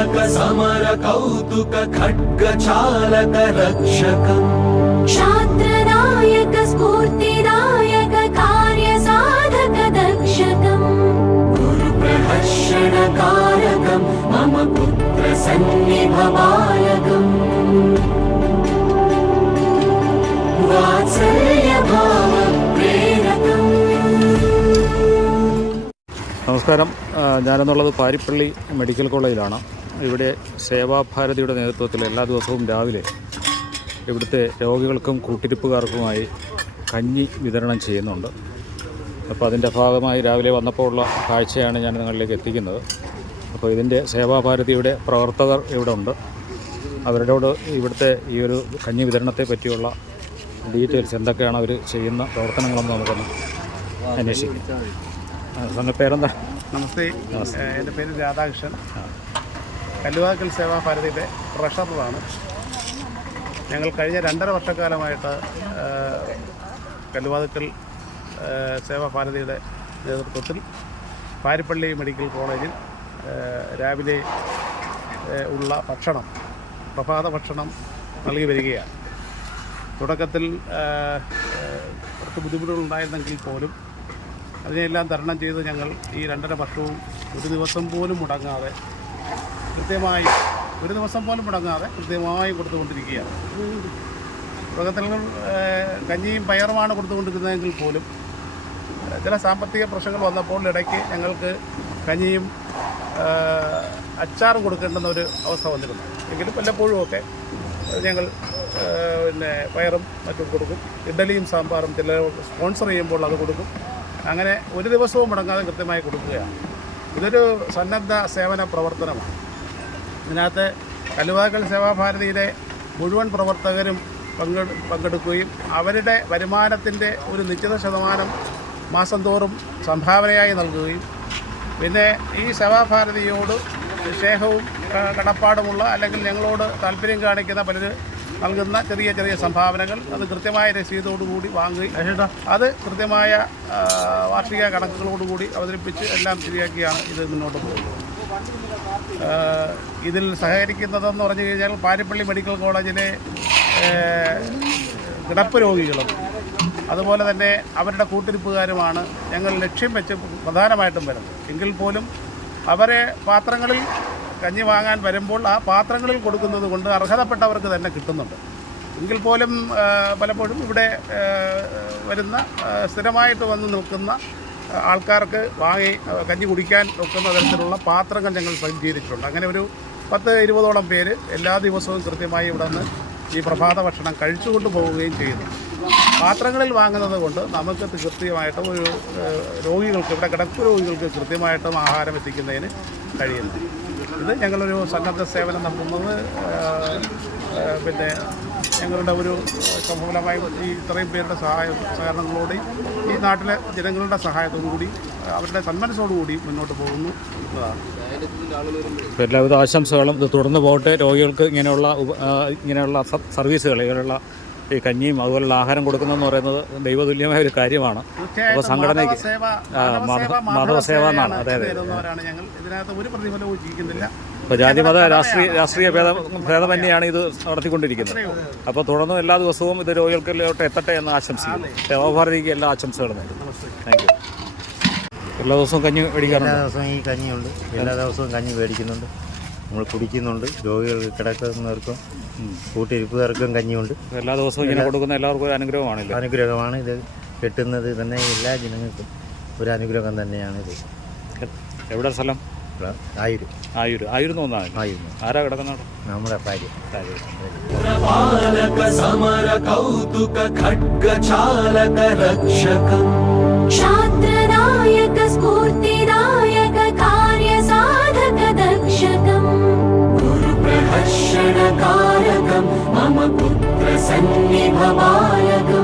छत्रनायक summer कौतुक खड्ग चालक रक्षकम् क्षात्रनायक स्फूर्तिदायक कार्य साधक दक्षकम् गुरुप्रहर्षण कारकम् मम पुत्र सन्निभवायकम् वात्सल्य भाव प्रेरकम्. നമസ്കാരം. ഞാനെന്നുള്ളത് പാരിപ്പള്ളി മെഡിക്കൽ കോളേജിലാണ്. ഇവിടെ സേവാഭാരതിയുടെ നേതൃത്വത്തിൽ എല്ലാ ദിവസവും രാവിലെ ഇവിടുത്തെ രോഗികൾക്കും കൂട്ടിരിപ്പുകാർക്കുമായി കഞ്ഞി വിതരണം ചെയ്യുന്നുണ്ട്. അപ്പോൾ അതിൻ്റെ ഭാഗമായി രാവിലെ വന്നപ്പോൾ ഉള്ള കാഴ്ചയാണ് ഞാൻ നിങ്ങളിലേക്ക് എത്തിക്കുന്നത്. അപ്പോൾ ഇതിൻ്റെ സേവാഭാരതിയുടെ പ്രവർത്തകർ ഇവിടെ ഉണ്ട്. അവരോട് ഇവിടുത്തെ ഈ ഒരു കഞ്ഞി വിതരണത്തെ പറ്റിയുള്ള ഡീറ്റെയിൽസ് എന്തൊക്കെയാണ് അവർ ചെയ്യുന്ന പ്രവർത്തനങ്ങളെന്ന് നമുക്കൊന്ന് അന്വേഷിക്കാം. സാറിൻ്റെ പേരെന്താ? നമസ്തേ, എൻ്റെ പേര് രാധാകൃഷ്ണൻ. കല്ലുവാക്കൽ സേവാഭാരതിയുടെ ട്രഷററാണ്. ഞങ്ങൾ കഴിഞ്ഞ 2.5 വർഷക്കാലമായിട്ട് കല്ലുവാക്കൽ സേവാഭാരതിയുടെ നേതൃത്വത്തിൽ പാരിപ്പള്ളി മെഡിക്കൽ കോളേജിൽ രാവിലെ ഉള്ള ഭക്ഷണം, പ്രഭാത ഭക്ഷണം നൽകി വരികയാണ്. തുടക്കത്തിൽ കുറച്ച് ബുദ്ധിമുട്ടുകളുണ്ടായിരുന്നെങ്കിൽ പോലും അതിനെല്ലാം തരണം ചെയ്ത് ഞങ്ങൾ ഈ 2.5 വർഷവും ഒരു ദിവസം പോലും മുടങ്ങാതെ കൃത്യമായി കൊടുത്തുകൊണ്ടിരിക്കുകയാണ്. തുടക്കത്തിൽ കഞ്ഞിയും പയറുമാണ് കൊടുത്തുകൊണ്ടിരുന്നതെങ്കിൽ പോലും ചില സാമ്പത്തിക പ്രശ്നങ്ങൾ വന്നപ്പോൾ ഇടയ്ക്ക് ഞങ്ങൾക്ക് കഞ്ഞിയും അച്ചാറും കൊടുക്കേണ്ടുന്ന ഒരു അവസ്ഥ വന്നിരുന്നു. എങ്കിലും വല്ലപ്പോഴുമൊക്കെ ഞങ്ങൾ പയറും മറ്റും കൊടുക്കും. ഇഡ്ഡലിയും സാമ്പാറും ചില സ്പോൺസർ ചെയ്യുമ്പോൾ അത് കൊടുക്കും. അങ്ങനെ ഒരു ദിവസവും മുടങ്ങാതെ കൃത്യമായി കൊടുക്കുകയാണ്. ഇതൊരു സന്നദ്ധ സേവന പ്രവർത്തനമാണ്. ഇതിനകത്ത് കല്ലുവാക്കൽ സേവാഭാരതിയിലെ മുഴുവൻ പ്രവർത്തകരും പങ്കെടുക്കുകയും അവരുടെ വരുമാനത്തിൻ്റെ ഒരു നിശ്ചിത ശതമാനം മാസം തോറും സംഭാവനയായി നൽകുകയും പിന്നെ ഈ സേവാഭാരതിയോട് സ്നേഹവും കടപ്പാടുമുള്ള അല്ലെങ്കിൽ ഞങ്ങളോട് താല്പര്യം കാണിക്കുന്ന പലര് നൽകുന്ന ചെറിയ ചെറിയ സംഭാവനകൾ അത് കൃത്യമായ രസീതോടുകൂടി വാങ്ങുകയും അത് കൃത്യമായ വാർഷിക കണക്കുകളോടുകൂടി അവതരിപ്പിച്ച് എല്ലാം ശരിയാക്കിയാണ് ഇത് മുന്നോട്ട് പോകുന്നത്. ഇതിൽ സഹകരിക്കുന്നതെന്ന് പറഞ്ഞു കഴിഞ്ഞാൽ പാരിപ്പള്ളി മെഡിക്കൽ കോളേജിലെ കിടപ്പ് രോഗികളും അതുപോലെ തന്നെ അവരുടെ കൂട്ടിരിപ്പുകാരുമാണ് ഞങ്ങൾ ലക്ഷ്യം വെച്ച് പ്രധാനമായിട്ടും വരുന്നത്. എങ്കിൽ പോലും അവരെ പാത്രങ്ങളിൽ കഞ്ഞി വാങ്ങാൻ വരുമ്പോൾ ആ പാത്രങ്ങളിൽ കൊടുക്കുന്നത് കൊണ്ട് അർഹതപ്പെട്ടവർക്ക് തന്നെ കിട്ടുന്നുണ്ട്. എങ്കിൽ പോലും പലപ്പോഴും ഇവിടെ വരുന്ന സ്ഥിരമായിട്ട് വന്ന് നിൽക്കുന്ന ആൾക്കാർക്ക് വാങ്ങി കഞ്ഞി കുടിക്കാൻ വെക്കുന്ന തരത്തിലുള്ള പാത്രങ്ങൾ ഞങ്ങൾ സജ്ജീകരിച്ചിട്ടുണ്ട്. അങ്ങനെ ഒരു 10-20ഓളം പേര് എല്ലാ ദിവസവും കൃത്യമായി ഇവിടെ നിന്ന് ഈ പ്രഭാത ഭക്ഷണം കഴിച്ചുകൊണ്ട് പോവുകയും ചെയ്യുന്നു. പാത്രങ്ങളിൽ വാങ്ങുന്നത് കൊണ്ട് നമുക്ക് കൃത്യമായിട്ടും ഒരു രോഗികൾക്ക്, ഇവിടെ കിടപ്പ് രോഗികൾക്ക് കൃത്യമായിട്ടും ആഹാരം എത്തിക്കുന്നതിന് കഴിയുന്നു. ഇത് ഞങ്ങളൊരു സന്നദ്ധ സേവനം നടത്തുന്നത് പിന്നെ ഞങ്ങളുടെ ഒരു സമൂലമായി ഈ ഇത്രയും പേരുടെ സഹകരണങ്ങളോടെയും ഈ നാട്ടിലെ ജനങ്ങളുടെ സഹായത്തോടുകൂടി അവരുടെ സന്മനസ്സോടുകൂടി മുന്നോട്ട് പോകുന്നു എന്നതാണ്. എല്ലാവിധ ആശംസകളും ഇത് തുടർന്ന് പോകട്ടെ. രോഗികൾക്ക് ഇങ്ങനെയുള്ള സർവീസുകൾ, ഇങ്ങനെയുള്ള ഈ കഞ്ഞിയും അതുപോലുള്ള ആഹാരം കൊടുക്കുന്നതെന്ന് പറയുന്നത് ദൈവതുല്യമായ ഒരു കാര്യമാണ്. അപ്പോൾ സംഘടനയ്ക്ക് മാധവസേവ എന്നാണ്. അതെ അതെ. ഇതിനകത്ത് ഒരു പ്രതിഫലവും ജീവിക്കുന്നില്ല. ഇപ്പോൾ ജാതിമത രാഷ്ട്രീയ ഭേദമന്യെയാണ് ഇത് നടത്തിക്കൊണ്ടിരിക്കുന്നത്. അപ്പോൾ തുടർന്നും എല്ലാ ദിവസവും ഇത് രോഗികൾക്കിലോട്ട് എത്തട്ടെ എന്ന് ആശംസിക്കുന്നു. സേവാഭാരതിക്ക് എല്ലാ ആശംസകളും നേരുന്നു. Thank you. എല്ലാ ദിവസവും കഞ്ഞി മേടിക്കാറുണ്ട്? എല്ലാ ദിവസവും ഈ കഞ്ഞിയുണ്ട്. എല്ലാ ദിവസവും കഞ്ഞി മേടിക്കുന്നുണ്ട്, നമ്മൾ കുടിക്കുന്നുണ്ട്. രോഗികൾക്ക് കിടക്കുന്നവർക്കും കൂട്ടിരിപ്പുകാർക്കും കഞ്ഞിയുണ്ട്. എല്ലാ ദിവസവും ഇങ്ങനെ കൊടുക്കുന്ന എല്ലാവർക്കും ഒരു അനുഗ്രഹമാണല്ലോ. അനുഗ്രഹമാണ് ഇത്. കിട്ടുന്നത് തന്നെ എല്ലാ ജനങ്ങൾക്കും ഒരു അനുഗ്രഹം തന്നെയാണ് ഇത്. എവിടെ സ്ഥലം? ആയൂർ തോന്നാണ്. ആരാ കിടക്കുന്ന? നമ്മുടെ ഭാര്യ. സമര കൗതുക ഖഡ്ഗ ചാലക രക്ഷകम् क्षात्रनायक स्फूर्तिदायक कार्य साधक दक्षकम् गुरुप्रहर्षण कारकम् मम पुत्र सन्निभवायकम्